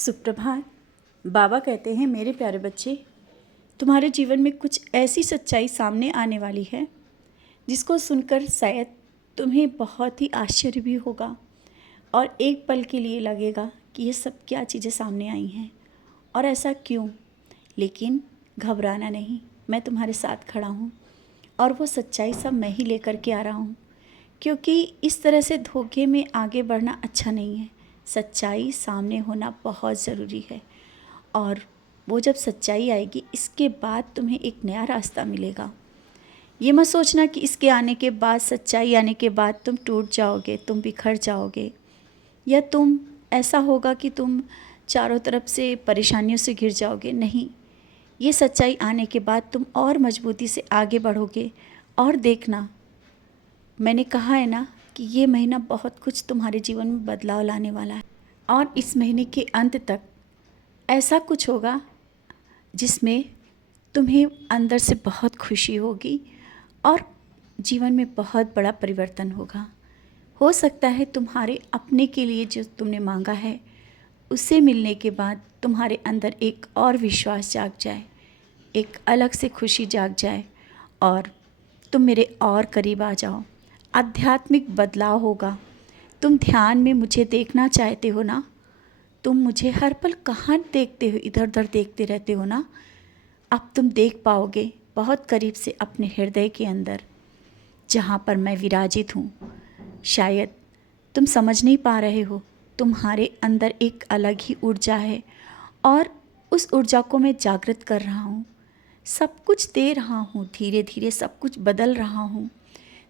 सुप्रभात। बाबा कहते हैं, मेरे प्यारे बच्चे, तुम्हारे जीवन में कुछ ऐसी सच्चाई सामने आने वाली है जिसको सुनकर शायद तुम्हें बहुत ही आश्चर्य भी होगा और एक पल के लिए लगेगा कि ये सब क्या चीज़ें सामने आई हैं और ऐसा क्यों। लेकिन घबराना नहीं, मैं तुम्हारे साथ खड़ा हूँ और वो सच्चाई सब मैं ही लेकर के आ रहा हूँ, क्योंकि इस तरह से धोखे में आगे बढ़ना अच्छा नहीं है। सच्चाई सामने होना बहुत ज़रूरी है और वो जब सच्चाई आएगी इसके बाद तुम्हें एक नया रास्ता मिलेगा। ये मत सोचना कि इसके आने के बाद, सच्चाई आने के बाद तुम टूट जाओगे, तुम बिखर जाओगे, या तुम ऐसा होगा कि तुम चारों तरफ से परेशानियों से घिर जाओगे। नहीं, ये सच्चाई आने के बाद तुम और मजबूती से आगे बढ़ोगे। और देखना, मैंने कहा है ना कि ये महीना बहुत कुछ तुम्हारे जीवन में बदलाव लाने वाला है और इस महीने के अंत तक ऐसा कुछ होगा जिसमें तुम्हें अंदर से बहुत खुशी होगी और जीवन में बहुत बड़ा परिवर्तन होगा। हो सकता है तुम्हारे अपने के लिए जो तुमने मांगा है उससे मिलने के बाद तुम्हारे अंदर एक और विश्वास जाग जाए, एक अलग से खुशी जाग जाए और तुम मेरे और करीब आ जाओ। आध्यात्मिक बदलाव होगा। तुम ध्यान में मुझे देखना चाहते हो ना, तुम मुझे हर पल कहाँ देखते हो, इधर उधर देखते रहते हो ना। अब तुम देख पाओगे बहुत करीब से अपने हृदय के अंदर, जहाँ पर मैं विराजित हूँ। शायद तुम समझ नहीं पा रहे हो, तुम्हारे अंदर एक अलग ही ऊर्जा है और उस ऊर्जा को मैं जागृत कर रहा हूँ। सब कुछ दे रहा हूँ, धीरे धीरे सब कुछ बदल रहा हूँ,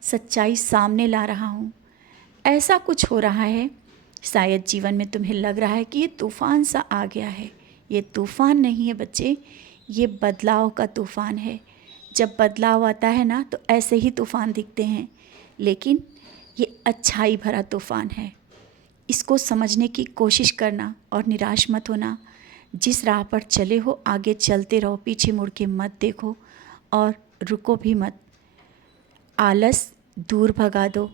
सच्चाई सामने ला रहा हूँ। ऐसा कुछ हो रहा है, शायद जीवन में तुम्हें लग रहा है कि ये तूफ़ान सा आ गया है। ये तूफ़ान नहीं है बच्चे, ये बदलाव का तूफ़ान है। जब बदलाव आता है ना तो ऐसे ही तूफ़ान दिखते हैं, लेकिन ये अच्छाई भरा तूफ़ान है। इसको समझने की कोशिश करना और निराश मत होना। जिस राह पर चले हो आगे चलते रहो, पीछे मुड़ के मत देखो और रुको भी मत। आलस दूर भगा दो।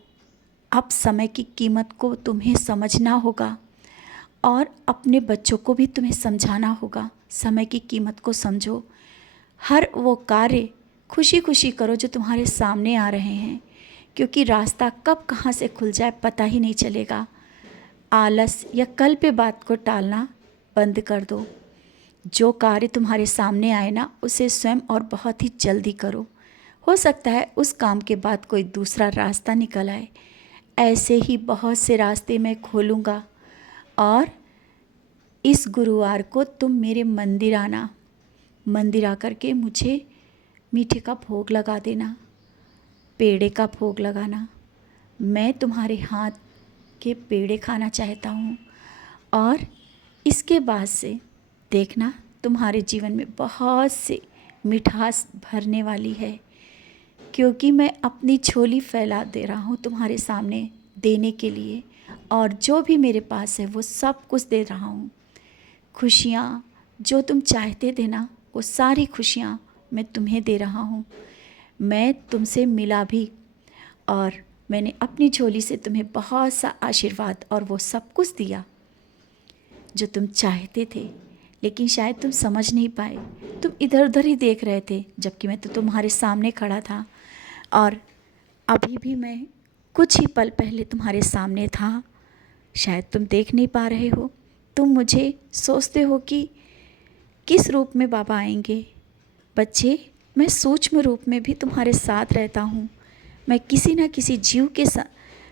अब समय की कीमत को तुम्हें समझना होगा और अपने बच्चों को भी तुम्हें समझाना होगा। समय की कीमत को समझो। हर वो कार्य खुशी खुशी करो जो तुम्हारे सामने आ रहे हैं, क्योंकि रास्ता कब कहाँ से खुल जाए पता ही नहीं चलेगा। आलस या कल पे बात को टालना बंद कर दो। जो कार्य तुम्हारे सामने आए ना उसे स्वयं और बहुत ही जल्दी करो। हो सकता है उस काम के बाद कोई दूसरा रास्ता निकल आए। ऐसे ही बहुत से रास्ते मैं खोलूँगा और इस गुरुवार को तुम मेरे मंदिर आना। मंदिर आकर के मुझे मीठे का भोग लगा देना, पेड़े का भोग लगाना। मैं तुम्हारे हाथ के पेड़े खाना चाहता हूँ और इसके बाद से देखना तुम्हारे जीवन में बहुत से मिठास भरने वाली है, क्योंकि मैं अपनी झोली फैला दे रहा हूँ तुम्हारे सामने देने के लिए, और जो भी मेरे पास है वो सब कुछ दे रहा हूँ। खुशियाँ जो तुम चाहते थे ना, वो सारी खुशियाँ मैं तुम्हें दे रहा हूँ। मैं तुमसे मिला भी और मैंने अपनी झोली से तुम्हें बहुत सा आशीर्वाद और वो सब कुछ दिया जो तुम चाहते थे, लेकिन शायद तुम समझ नहीं पाए। तुम इधर उधर ही देख रहे थे, जबकि मैं तो तुम्हारे सामने खड़ा था और अभी भी मैं कुछ ही पल पहले तुम्हारे सामने था। शायद तुम देख नहीं पा रहे हो। तुम मुझे सोचते हो कि किस रूप में बाबा आएंगे। बच्चे, मैं सूक्ष्म रूप में भी तुम्हारे साथ रहता हूँ। मैं किसी न किसी जीव के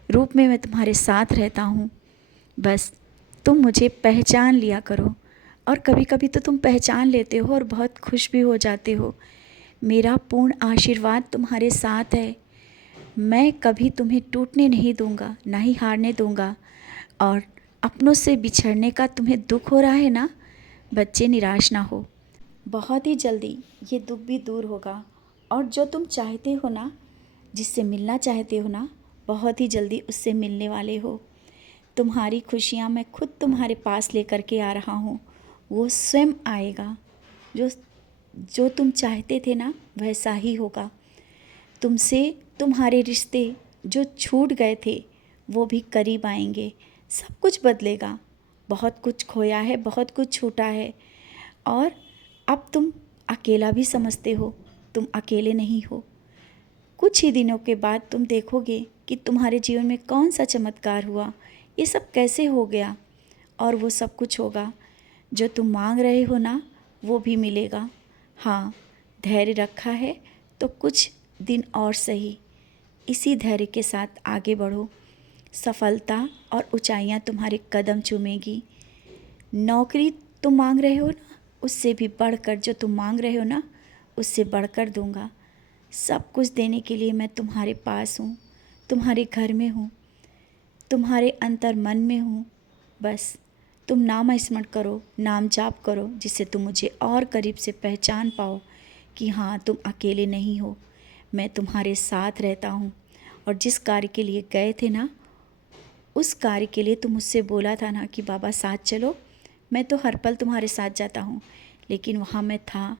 रूप में मैं तुम्हारे साथ रहता हूँ। बस तुम मुझे पहचान लिया करो। और कभी कभी तो तुम पहचान लेते हो और बहुत खुश भी हो जाते हो। मेरा पूर्ण आशीर्वाद तुम्हारे साथ है। मैं कभी तुम्हें टूटने नहीं दूंगा, ना ही हारने दूंगा। और अपनों से बिछड़ने का तुम्हें दुख हो रहा है ना, बच्चे निराश ना हो। बहुत ही जल्दी ये दुख भी दूर होगा और जो तुम चाहते हो ना, जिससे मिलना चाहते हो ना, बहुत ही जल्दी उससे मिलने वाले हो। तुम्हारी खुशियाँ मैं खुद तुम्हारे पास लेकर के आ रहा हूँ। वो स्वयं आएगा। जो जो तुम चाहते थे ना वैसा ही होगा। तुमसे तुम्हारे रिश्ते जो छूट गए थे वो भी करीब आएंगे। सब कुछ बदलेगा। बहुत कुछ खोया है, बहुत कुछ छूटा है और अब तुम अकेला भी समझते हो, तुम अकेले नहीं हो। कुछ ही दिनों के बाद तुम देखोगे कि तुम्हारे जीवन में कौन सा चमत्कार हुआ, ये सब कैसे हो गया, और वो सब कुछ होगा जो तुम मांग रहे हो ना, वो भी मिलेगा। हाँ, धैर्य रखा है तो कुछ दिन और सही, इसी धैर्य के साथ आगे बढ़ो। सफलता और ऊंचाइयां तुम्हारे कदम चूमेगी। नौकरी तुम मांग रहे हो ना, उससे भी बढ़कर जो तुम मांग रहे हो ना, उससे बढ़कर दूंगा। सब कुछ देने के लिए मैं तुम्हारे पास हूँ, तुम्हारे घर में हूँ, तुम्हारे अंतर मन में हूँ। बस तुम नाम स्मरण करो, नाम जाप करो, जिससे तुम मुझे और करीब से पहचान पाओ कि हाँ, तुम अकेले नहीं हो, मैं तुम्हारे साथ रहता हूँ। और जिस कार्य के लिए गए थे ना, उस कार्य के लिए तुम मुझसे बोला था ना कि बाबा साथ चलो, मैं तो हर पल तुम्हारे साथ जाता हूँ, लेकिन वहाँ मैं था